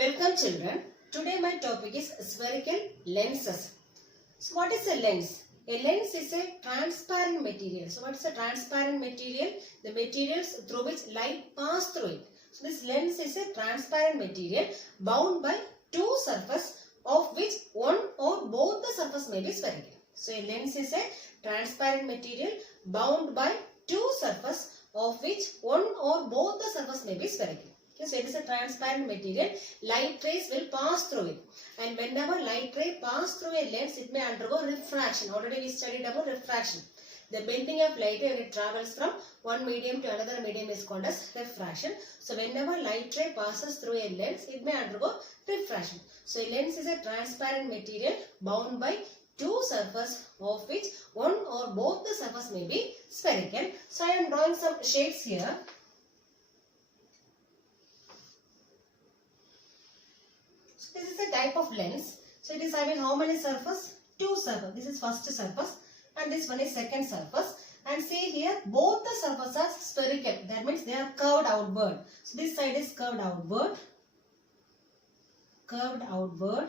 Welcome children. Today my topic is spherical lenses. So what is a lens? A lens is a transparent material. So what is a transparent material? The materials through which light pass through it. So this lens is a transparent material bound by two surfaces of which one or both the surface may be spherical. So a lens is a transparent material bound by two surfaces of which one or both the surface may be spherical. Okay, so it is a transparent material. Light rays will pass through it, and whenever light ray pass through a lens, it may undergo refraction. Already we studied about refraction. The bending of light ray when it travels from one medium to another medium is called as refraction. So whenever light ray passes through a lens, it may undergo refraction. So a lens is a transparent material bound by two surfaces of which one or both the surface may be spherical. So I am drawing some shapes here. This is a type of lens. So it is having how many surfaces? Two surfaces. This is first surface and this one is second surface. And see here, both the surfaces are spherical. That means they are curved outward. So this side is curved outward. Curved outward.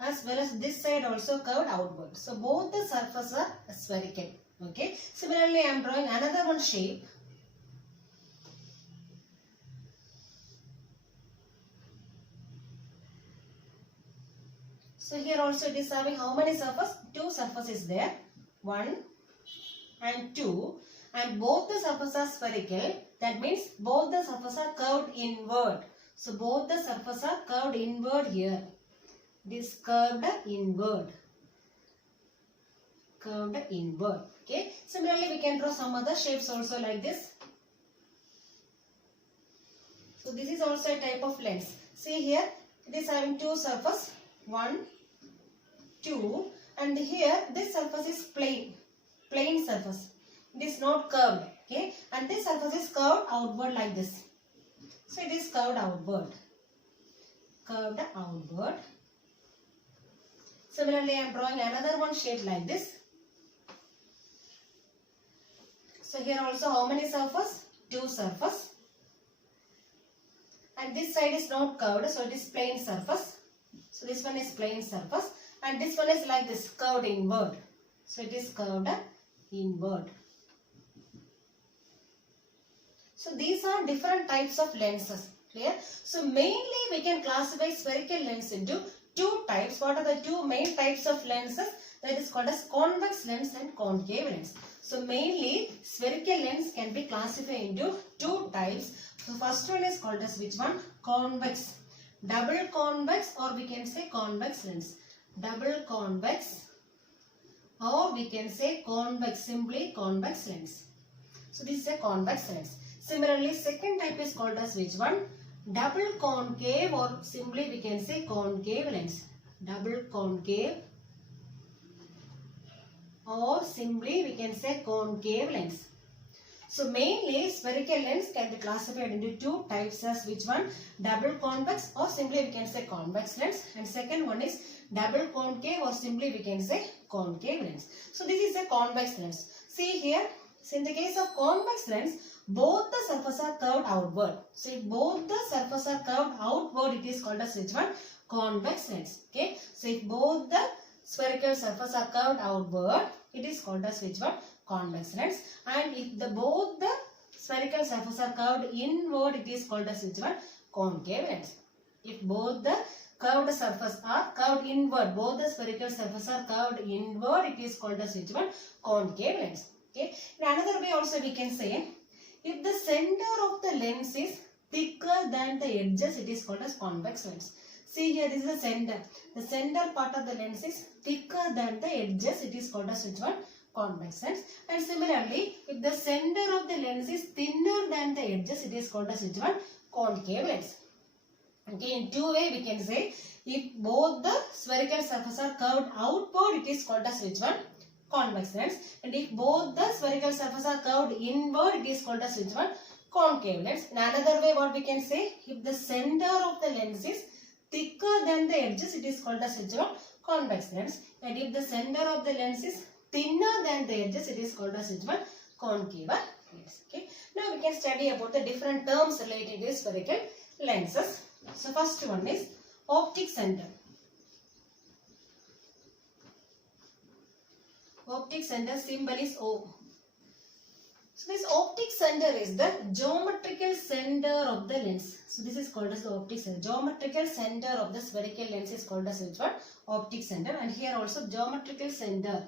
As well as this side also curved outward. So both the surfaces are spherical. Okay. Similarly, I am drawing another one shape. So here also it is having how many surfaces? Two surfaces there. 1 and 2. And both the surfaces are spherical. That means both the surfaces are curved inward. So both the surfaces are curved inward here. This curved inward. Curved inward. Okay. Similarly we can draw some other shapes also like this. So this is also a type of lens. See here it is having two surfaces. 1, 2, and here this surface is plain surface. It is not curved, okay, and this surface is curved outward like this. So it is curved outward. Similarly, I am drawing another one shape like this. So here also how many surfaces? Two surfaces, and this side is not curved, so it is plain surface. So this one is plain surface and this one is like this, curved inward. So it is curved inward. So these are different types of lenses. Clear? So mainly we can classify spherical lens into two types. What are the two main types of lenses? That is called as convex lens and concave lens. So mainly spherical lens can be classified into two types. So first one is called as which one? Convex. Double convex, or we can say convex lens. Double convex, or we can say convex, simply convex lens. So this is a convex lens. Similarly, second type is called as which one? Double concave, or simply we can say concave lens. Double concave, or simply we can say concave lens. So mainly spherical lens can be classified into two types as which one? Double convex, or simply we can say convex lens, and second one is double concave, or simply we can say concave lens. So this is a convex lens. See here, so in the case of convex lens, both the surfaces are curved outward. So if both the surfaces are curved outward, it is called as which one? Convex lens. Okay. So if both the spherical surfaces are curved outward, it is called as which one? Convex lens. And if both the spherical surfaces are curved inward, it is called as which one? Concave lens. If both the curved surfaces are curved inward, both the spherical surfaces are curved inward, it is called as which one? Concave lens. Okay. In another way also we can say, if the center of the lens is thicker than the edges, it is called as convex lens. See here, this is the center. The center part of the lens is thicker than the edges, it is called as which one? Convex lens. And similarly, if the center of the lens is thinner than the edges, it is called as which one? Concave lens. Okay, in two ways we can say, if both the spherical surfaces are curved outward, it is called as which one? Convex lens. And if both the spherical surfaces are curved inward, it is called as which one? Concave lens. In another way what we can say, if the center of the lens is thicker than the edges, it is called as which one? Convex lens. And if the center of the lens is thinner than the edges, it is called as which one? Concave lens. Okay. Now we can study about the different terms related to spherical lenses. So first one is optic center. Optic center symbol is O. So this optic center is the geometrical center of the lens. So this is called as the optic center. Geometrical center of the spherical lens is called as which one? Optic center. And here also geometrical center.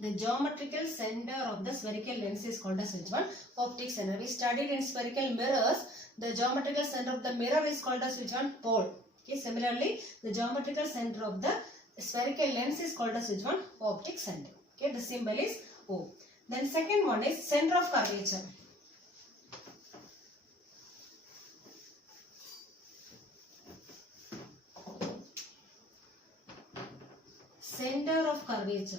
The geometrical center of the spherical lens is called as which one? Optic center. We studied in spherical mirrors. The geometrical center of the mirror is called as which one? Pole. Okay. Similarly, the geometrical center of the spherical lens is called as which one? Optic center. Okay. The symbol is O. Then second one is center of curvature. Center of curvature.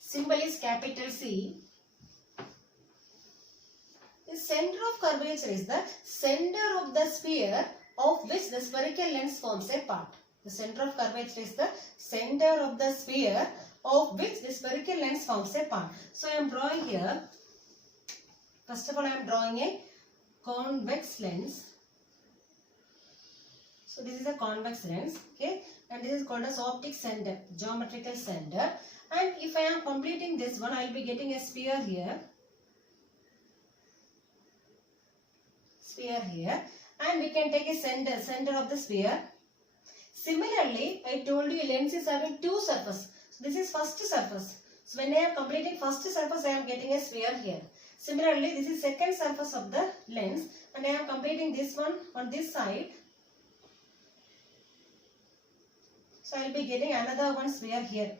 Symbol is capital C. The center of curvature is the center of the sphere of which the spherical lens forms a part. The center of curvature is the center of the sphere of which the spherical lens forms a part. So I am drawing here. First of all, I am drawing a convex lens. So this is a convex lens. Okay. And this is called as optic center, geometrical center. And if I am completing this one, I will be getting a sphere here. Sphere here. And we can take a center of the sphere. Similarly, I told you lens is having two surfaces. So this is first surface. So when I am completing first surface, I am getting a sphere here. Similarly, this is second surface of the lens and I am completing this one on this side. So I will be getting another one sphere here.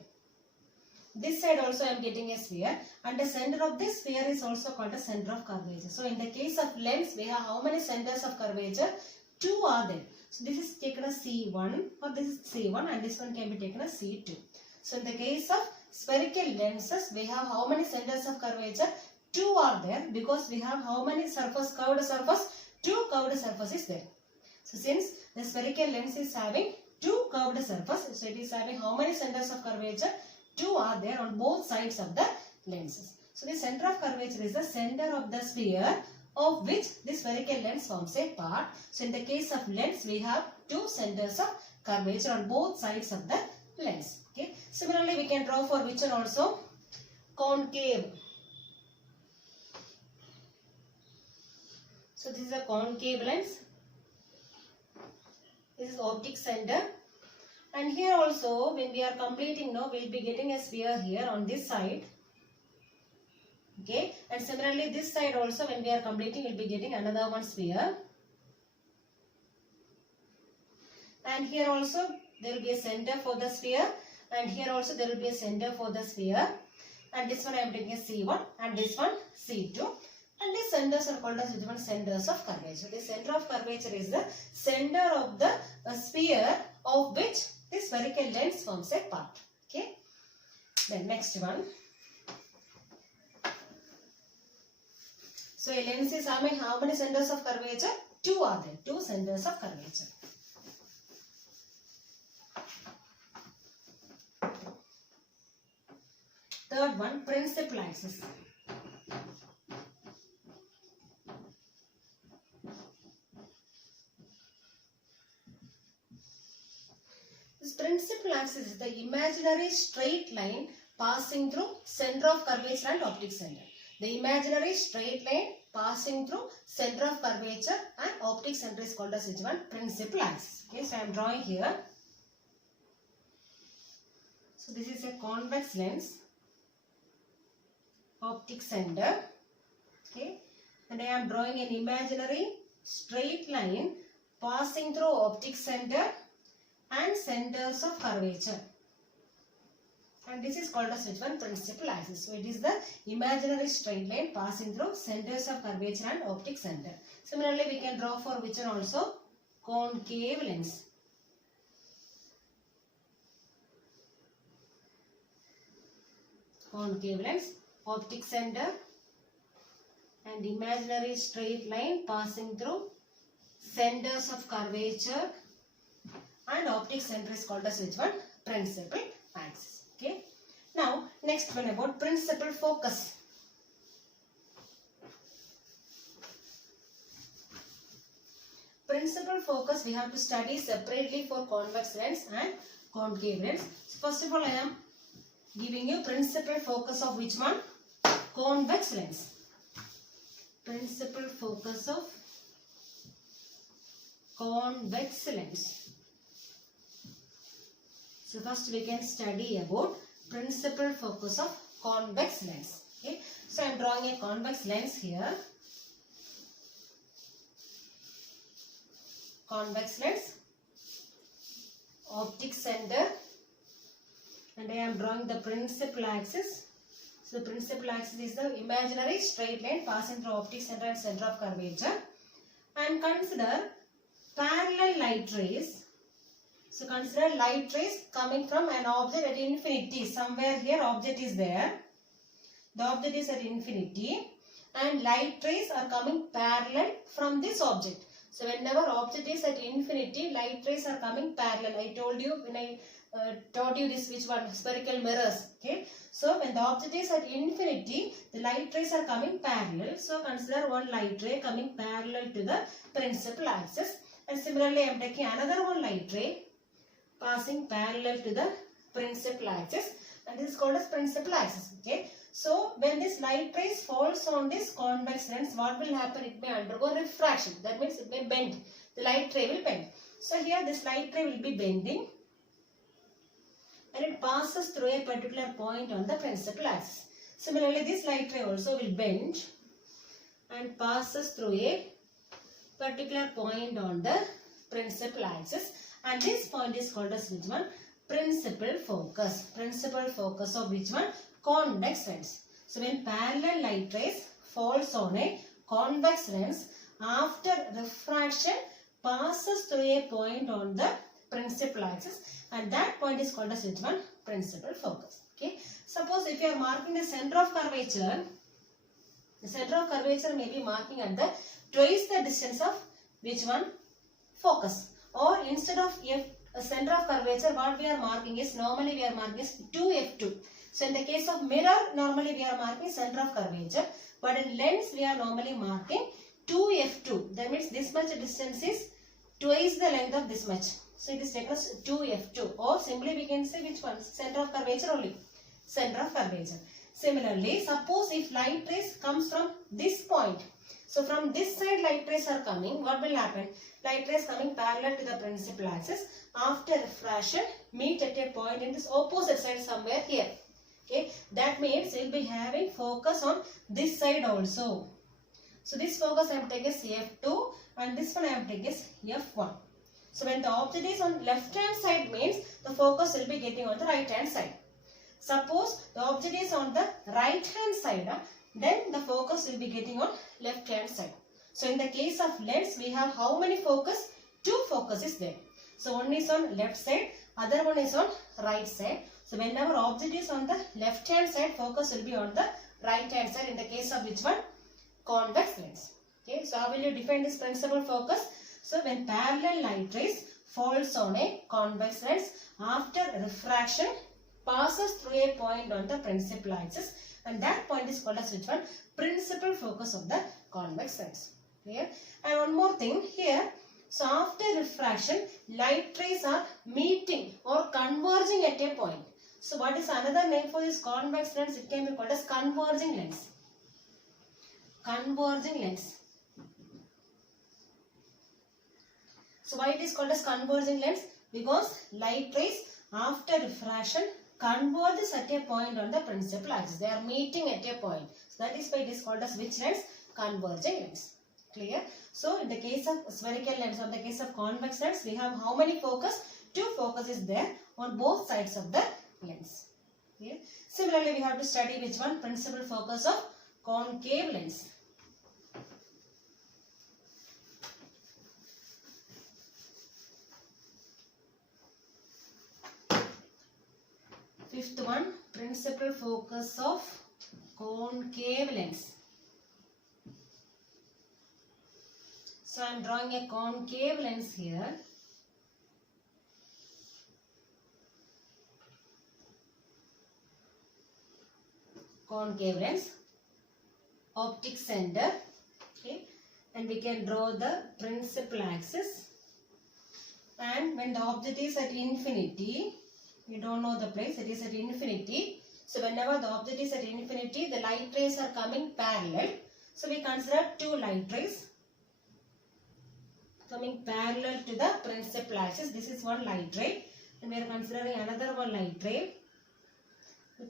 This side also I am getting a sphere and the center of this sphere is also called a center of curvature. So in the case of lens, we have how many centers of curvature? Two are there. So this is taken as C1 or this is C1 and this one can be taken as C2. So in the case of spherical lenses, we have how many centers of curvature? Two are there because we have how many curved surface? Two curved surfaces there. So since the spherical lens is having two curved surfaces, so it is having how many centers of curvature? Two are there on both sides of the lenses. So the center of curvature is the center of the sphere of which the spherical lens forms a part. So in the case of lens, we have two centers of curvature on both sides of the lens. Okay. Similarly, we can draw for which one also? Concave. So this is a concave lens. This is optic center. And here also, when we are completing now, we will be getting a sphere here on this side. Okay, and similarly this side also when we are completing we will be getting another one sphere. And here also there will be a center for the sphere and here also there will be a center for the sphere. And this one I am taking a C1 and this one C2. And these centers are called as different centers of curvature. The center of curvature is the center of the sphere of which the spherical lens forms a part. Okay. Then next one. So a lens is having how many centers of curvature? Two are there. Two centers of curvature. Third one, principal axis. This principal axis is the imaginary straight line passing through center of curvature and optic center. The imaginary straight line passing through center of curvature and optic center is called as which one? Principal axis. Okay, so I am drawing here. So this is a convex lens, optic center. Okay, and I am drawing an imaginary straight line passing through optic center and centers of curvature. And this is called as which one? Principal axis. So it is the imaginary straight line passing through centers of curvature and optic center. Similarly, we can draw for which one also? Concave lens. Concave lens, optic center and imaginary straight line passing through centers of curvature and optic center is called as which one? Principal axis. Okay. Now, next one about principal focus. principal focus we have to study separately for convex lens and concave lens. So first of all, I am giving you principal focus of which one? Convex lens. Principal focus of convex lens. So first we can study about principal focus of convex lens. Okay. So I am drawing a convex lens here. Convex lens, optic center, and I am drawing the principal axis. So the principal axis is the imaginary straight line passing through optic center and center of curvature. And consider parallel light rays. So consider light rays coming from an object at infinity. Somewhere here object is there. The object is at infinity and light rays are coming parallel from this object. So whenever object is at infinity, light rays are coming parallel. I told you when I taught you this, which one? Spherical mirrors. Okay. So when the object is at infinity, the light rays are coming parallel. So consider one light ray coming parallel to the principal axis. And similarly, I am taking another one light ray passing parallel to the principal axis. And this is called as principal axis. Okay. So when this light rays falls on this convex lens, what will happen? It may undergo refraction. That means it may bend. The light ray will bend. So here this light ray will be bending and it passes through a particular point on the principal axis. Similarly, this light ray also will bend and passes through a particular point on the principal axis. And this point is called as which one? Principal focus. Principal focus of which one? Convex lens. So when parallel light rays falls on a convex lens, after refraction passes through a point on the principal axis, and that point is called as which one? Principal focus. Okay. Suppose if you are marking the center of curvature, the center of curvature may be marking at the twice the distance of which one? Focus. Or instead of center of curvature, what we are marking is, normally we are marking is 2f2. So in the case of mirror, normally we are marking center of curvature, but in lens we are normally marking 2f2. That means this much distance is twice the length of this much. So it is taken as 2f2, or simply we can say which one? Center of curvature only. Center of curvature. Similarly, suppose if light rays comes from this point. So from this side light rays are coming, what will happen? Light rays coming parallel to the principal axis. After refraction, meet at a point in this opposite side somewhere here. Okay, that means we will be having focus on this side also. So this focus I am taking as F2 and this one I am taking as F1. So when the object is on left hand side means the focus will be getting on the right hand side. Suppose the object is on the right hand side, then the focus will be getting on left hand side. So in the case of lens, we have how many focus? Two focus is there. So one is on left side, other one is on right side. So whenever object is on the left hand side, focus will be on the right hand side in the case of which one? Convex lens. Okay, so how will you define this principal focus? So when parallel light rays falls on a convex lens, after refraction passes through a point on the principal axis, and that point is called as which one? Principal focus of the convex lens. Clear? And one more thing here. So after refraction, light rays are meeting or converging at a point. So what is another name for this convex lens? It can be called as converging lens. Converging lens. So why it is called as converging lens? Because light rays after refraction converges at a point on the principal axis. They are meeting at a point. So that is why it is called as which lens? Converging lens. Clear? So in the case of spherical lens, or in the case of convex lens, we have how many focus? Two focus is there on both sides of the lens. Clear? Similarly, we have to study which one? Principal focus of concave lens. Fifth one, principal focus of concave lens. So I am drawing a concave lens here. Concave lens, optic center, okay, and we can draw the principal axis. And when the object is at infinity, we don't know the place, it is at infinity. So whenever the object is at infinity, the light rays are coming parallel. So we consider two light rays coming parallel to the principal axis. This is one light ray, and we are considering another one light ray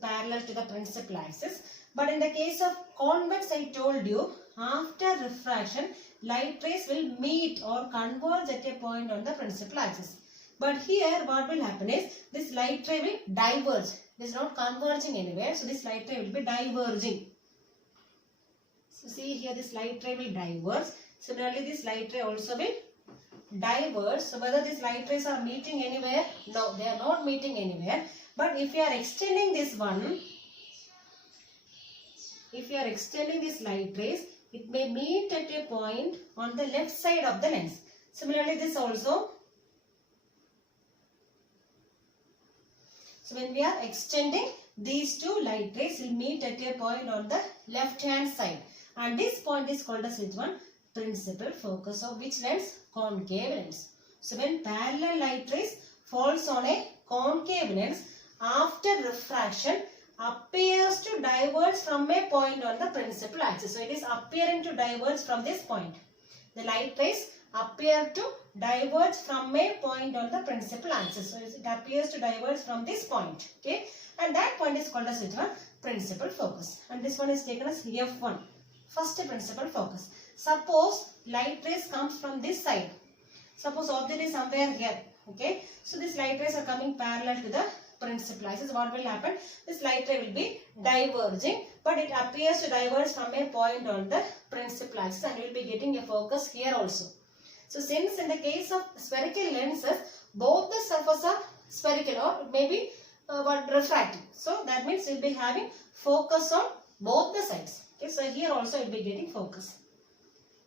parallel to the principal axis. But in the case of convex, I told you, after refraction, light rays will meet or converge at a point on the principal axis. But here what will happen is, this light ray will diverge. It is not converging anywhere. So this light ray will be diverging. So see here, this light ray will diverge. Similarly, this light ray also will diverge. So whether these light rays are meeting anywhere? No, they are not meeting anywhere. But if you are extending this one, if you are extending this light rays, it may meet at a point on the left side of the lens. Similarly, this also. So when we are extending, these two light rays will meet at a point on the left hand side. And this point is called as which one? Principal focus of which lens? Concave lens. So when parallel light rays falls on a concave lens, after refraction, appears to diverge from a point on the principal axis. So it is appearing to diverge from this point. The light rays appear to diverge from a point on the principal axis. So it appears to diverge from this point. Okay. And that point is called as which one? Principal focus. And this one is taken as F1. First principal focus. Suppose light rays comes from this side. Suppose object is somewhere here. Okay. So these light rays are coming parallel to the principal axis. What will happen? This light ray will be diverging, but it appears to diverge from a point on the principal axis, and we will be getting a focus here also. So since in the case of spherical lenses, both the surfaces are spherical or maybe refracting. So that means we will be having focus on both the sides. Okay, so here also we will be getting focus.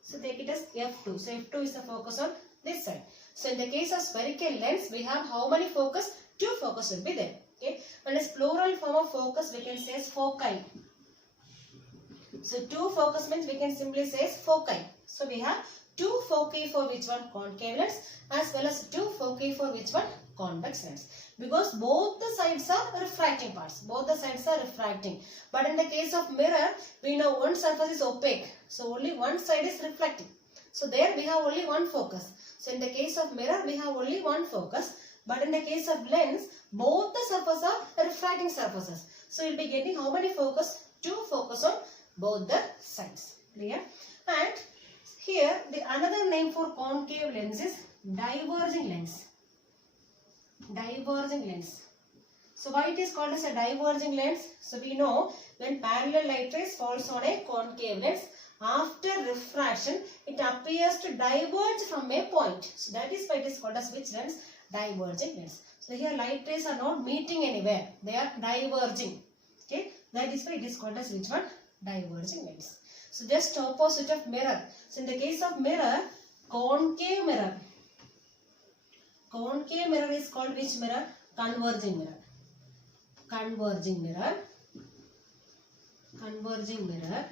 So take it as F2. So F2 is the focus on this side. So in the case of spherical lens, we have how many focus? Two focus will be there. Okay. When it's plural form of focus, we can say as foci. So two focus means we can simply say as foci. So we have two foci for which one? Concave lens, as well as two foci for which one? Convex lens. Because both the sides are refracting parts. Both the sides are refracting. But in the case of mirror, we know one surface is opaque. So only one side is reflecting. So there we have only one focus. So in the case of mirror, we have only one focus. But in the case of lens, both the surfaces are refracting surfaces. So you'll be getting how many focus? Two focus on both the sides. Clear? And here the another name for concave lens is diverging lens. Diverging lens. So why it is called as a diverging lens? So we know when parallel light rays falls on a concave lens, after refraction, it appears to diverge from a point. So that is why it is called as which lens? Diverging lens. So here light rays are not meeting anywhere. They are diverging. Okay. That is why it is called as which one? Diverging lens. So just opposite of mirror. So in the case of mirror, concave mirror. Concave mirror is called which mirror? Converging mirror. Converging mirror. Converging mirror.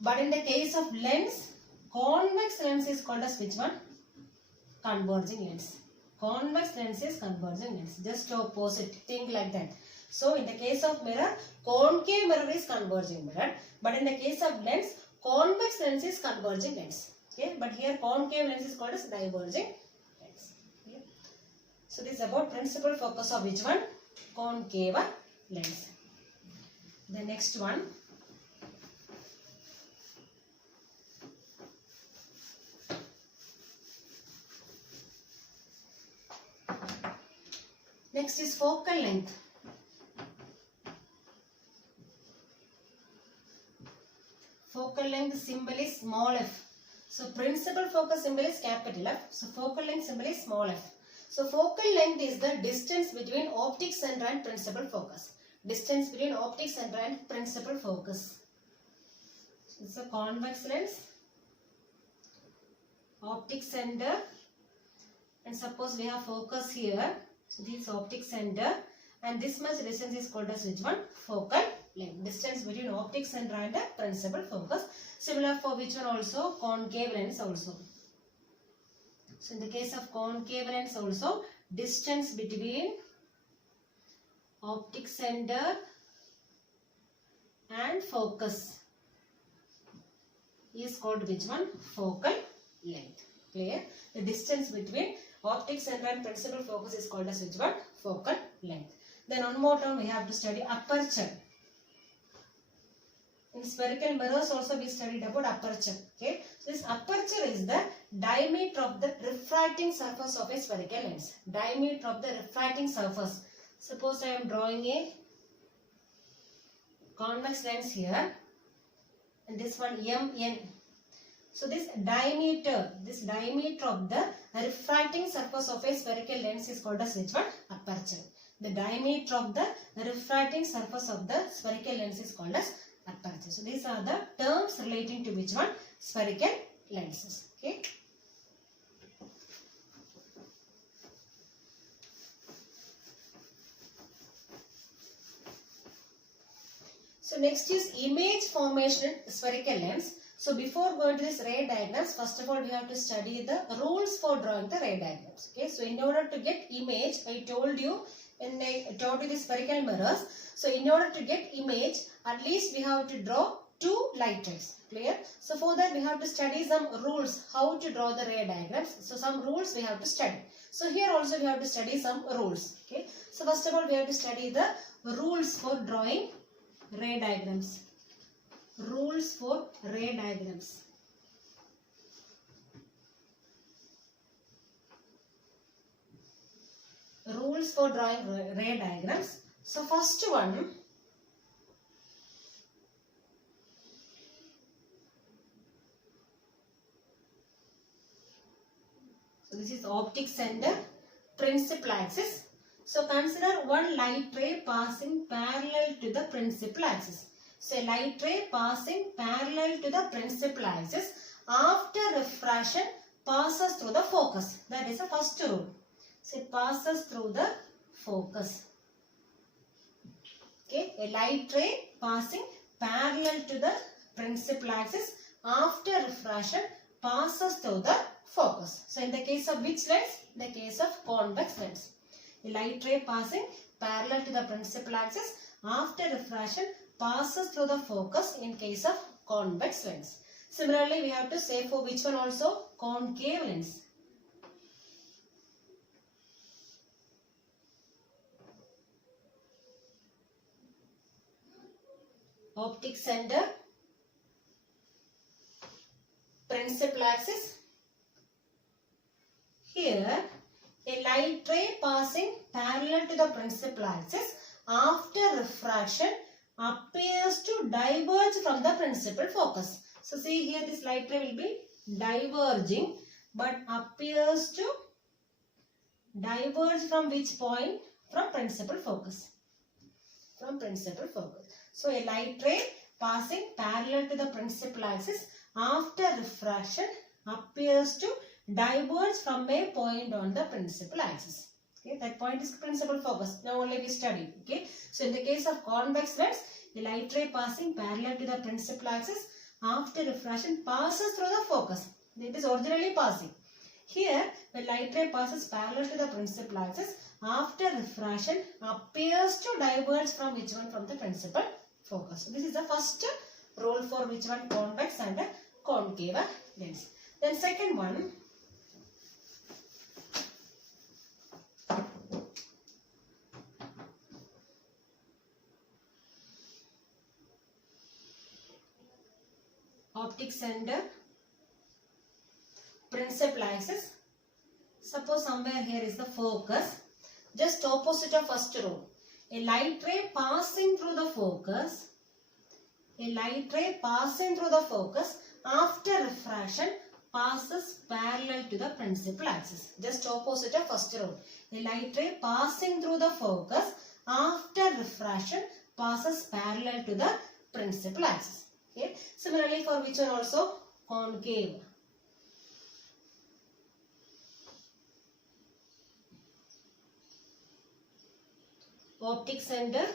But in the case of lens, convex lens is called as which one? Converging lens. Convex lens is converging lens. Just opposite. Think like that. So in the case of mirror, concave mirror is converging mirror. But in the case of lens, convex lens is converging lens. Okay. But here concave lens is called as diverging lens. Okay. So this is about principal focus of which one? Concave lens. The next one. Next is focal length. Focal length symbol is small f. So principal focus symbol is capital F. So focal length symbol is small f. So focal length is the distance between optic center and principal focus. Distance between optic center and principal focus. So it's a convex lens. Optic center. And suppose we have focus here. So this is optic center, and this much distance is called as which one? Focal length. Distance between optic center and the principal focus. Similar for which one also? Concave lens also. So in the case of concave lens also, distance between optic center and focus is called which one? Focal length. Clear? The distance between optic center and principal focus is called as which one? Focal length. Then one more term we have to study, aperture. In spherical mirrors also we studied about aperture. Okay. So this aperture is the diameter of the refracting surface of a spherical lens. Diameter of the refracting surface. Suppose I am drawing a convex lens here, and this one MN. So this diameter of the refracting surface of a spherical lens is called as which one? Aperture. The diameter of the refracting surface of the spherical lens is called as aperture. So these are the terms relating to which one? Spherical lenses. Okay. So next is image formation in spherical lens. So before going to this ray diagrams, first of all we have to study the rules for drawing the ray diagrams. Okay. So in order to get image, I told you when I taught you the spherical mirrors. So in order to get image, at least we have to draw 2 light rays. Clear? So for that we have to study some rules how to draw the ray diagrams. So some rules we have to study. So here also we have to study some rules. Okay. So first of all we have to study the rules for drawing ray diagrams. Rules for ray diagrams. Rules for drawing ray diagrams. So first one, so this is optic center, principal axis. So consider one light ray passing parallel to the principal axis. So a light ray passing parallel to the principal axis after refraction passes through the focus. That is the first rule. So it passes through the focus. Okay, a light ray passing parallel to the principal axis after refraction passes through the focus. So in the case of which lens? In the case of convex lens. A light ray passing parallel to the principal axis after refraction passes through the focus in case of convex lens. Similarly, we have to say for which one also? Concave lens. Optic center, principal axis. Here, a light ray passing parallel to the principal axis after refraction appears to diverge from the principal focus. So see here this light ray will be diverging, but appears to diverge from which point? From principal focus. From principal focus. So a light ray passing parallel to the principal axis after refraction appears to diverge from a point on the principal axis. Okay, that point is principal focus. Now only we study. Okay, so in the case of convex lens, the light ray passing parallel to the principal axis after refraction passes through the focus. It is originally passing. Here, the light ray passes parallel to the principal axis after refraction appears to diverge from which one? From the principal focus. So this is the first rule for which one? Convex and concave lens. Then second one, optic center, principal axis. Suppose somewhere here is the focus, just opposite of first rule. A light ray passing through the focus, a light ray passing through the focus after refraction passes parallel to the principal axis. Just opposite of first rule. A light ray passing through the focus after refraction passes parallel to the principal axis. Okay. Similarly for which one also? Concave. Optic center,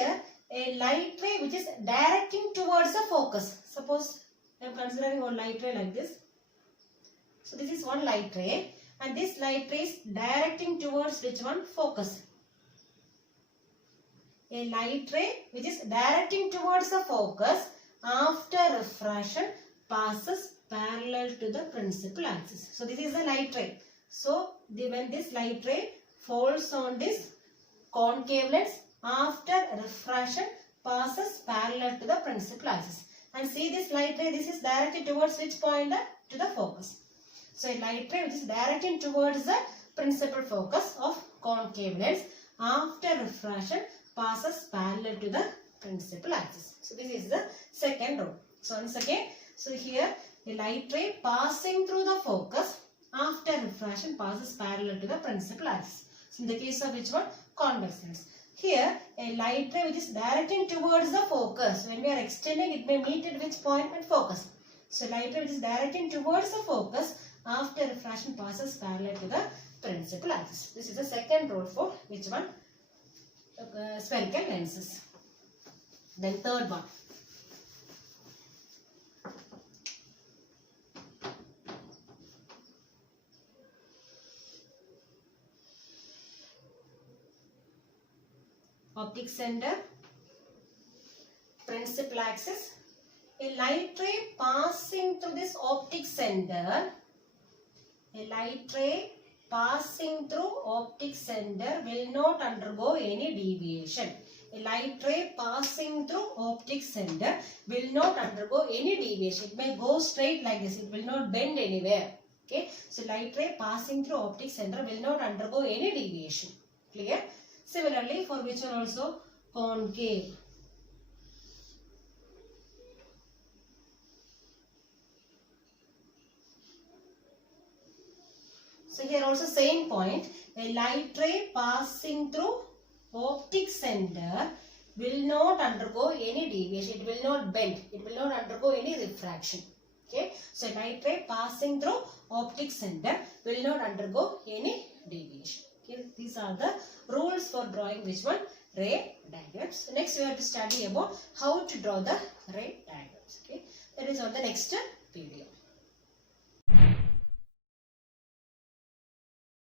here a light ray which is directing towards the focus. Suppose I am considering one light ray like this. So this is one light ray and this light ray is directing towards which one? Focus. A light ray which is directing towards the focus after refraction passes parallel to the principal axis. So this is a light ray. So when this light ray falls on this concave lens, after refraction passes parallel to the principal axis. And see this light ray, this is directed towards which point? To the focus. So a light ray which is directing towards the principal focus of concave lens after refraction passes parallel to the principal axis. So this is the second rule. So once again, so here a light ray passing through the focus after refraction passes parallel to the principal axis. So in the case of which one? Convex lens. Here a light ray which is directing towards the focus. When we are extending, it may meet at which point? At focus. So light ray which is directing towards the focus after refraction passes parallel to the principal axis. This is the second rule for which one? Spherical lenses. Then third one. Optic center, principal axis. A light ray passing through this optic center, a light ray passing through optic center will not undergo any deviation. A light ray passing through optic center will not undergo any deviation. It may go straight like this. It will not bend anywhere. Okay. So light ray passing through optic center will not undergo any deviation. Clear? Similarly, for which one also? Concave. So here also same point. A light ray passing through optic center will not undergo any deviation. It will not bend. It will not undergo any refraction. Okay. So a light ray passing through optic center will not undergo any deviation. Okay. These are the rules for drawing which one? Ray diagrams. So next we have to study about how to draw the ray diagrams. Okay. That is on the next video.